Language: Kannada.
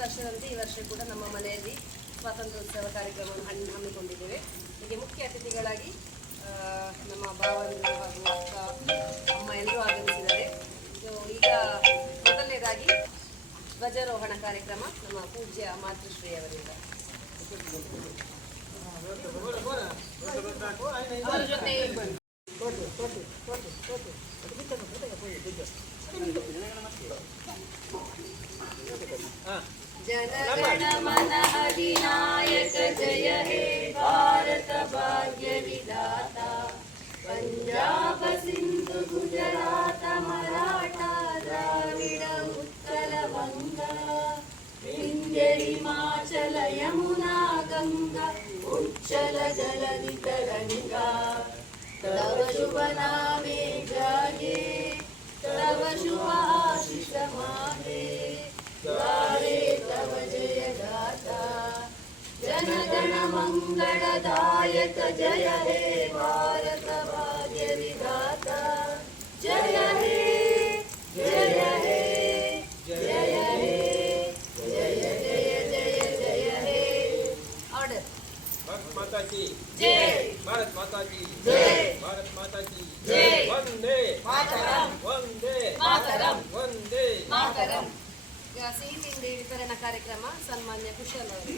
ವರ್ಷದಂತೆ ಈ ವರ್ಷ ಕೂಡ ನಮ್ಮ ಮನೆಯಲ್ಲಿ ಸ್ವಾತಂತ್ರ್ಯೋತ್ಸವ ಕಾರ್ಯಕ್ರಮವನ್ನು ಹಮ್ಮಿಕೊಂಡಿದ್ದೇವೆ. ಹೀಗೆ ಮುಖ್ಯ ಅತಿಥಿಗಳಾಗಿ ನಮ್ಮ ಭಾವಂದಿರು ಹಾಗೂ ಅಕ್ಕ ಅಮ್ಮ ಎಲ್ಲರೂ ಆಗಮಿಸಿದ್ದಾರೆ. ಸೊ ಈಗ ಮೊದಲನೇದಾಗಿ ಧ್ವಜಾರೋಹಣ ಕಾರ್ಯಕ್ರಮ ನಮ್ಮ ಪೂಜ್ಯ ಮಾತೃಶ್ರೀ ಅವರಿಂದ. ಅವರ ಜೊತೆ जनगण मन अधिनायक जय हे भारत भाग्य विधाता पंजाब सिंधु गुजरात मराठा द्राविड उत्कल वंग विंध्य हिमाचल यमुना गंगा उच्चल जलधि तरंगा तव शुभ नामे जागे तव शुभ आशीष मागे गारे तव जय गाथा जनगण मंगलदायक जय हे भारत भाग्य विधाता जय हे जय हे जय हे जय भारत माता की जय भारत माता की जय भारत माता की जय वंदे ಮಾತರಂ वंदे ಮಾತರಂ वंदे ಮಾತರಂ. ಈಗ ಸಿಹಿ ತಿಂಡಿ ವಿತರಣಾ ಕಾರ್ಯಕ್ರಮ ಸನ್ಮಾನ್ಯ ಕುಶಲ್ ಅವರು.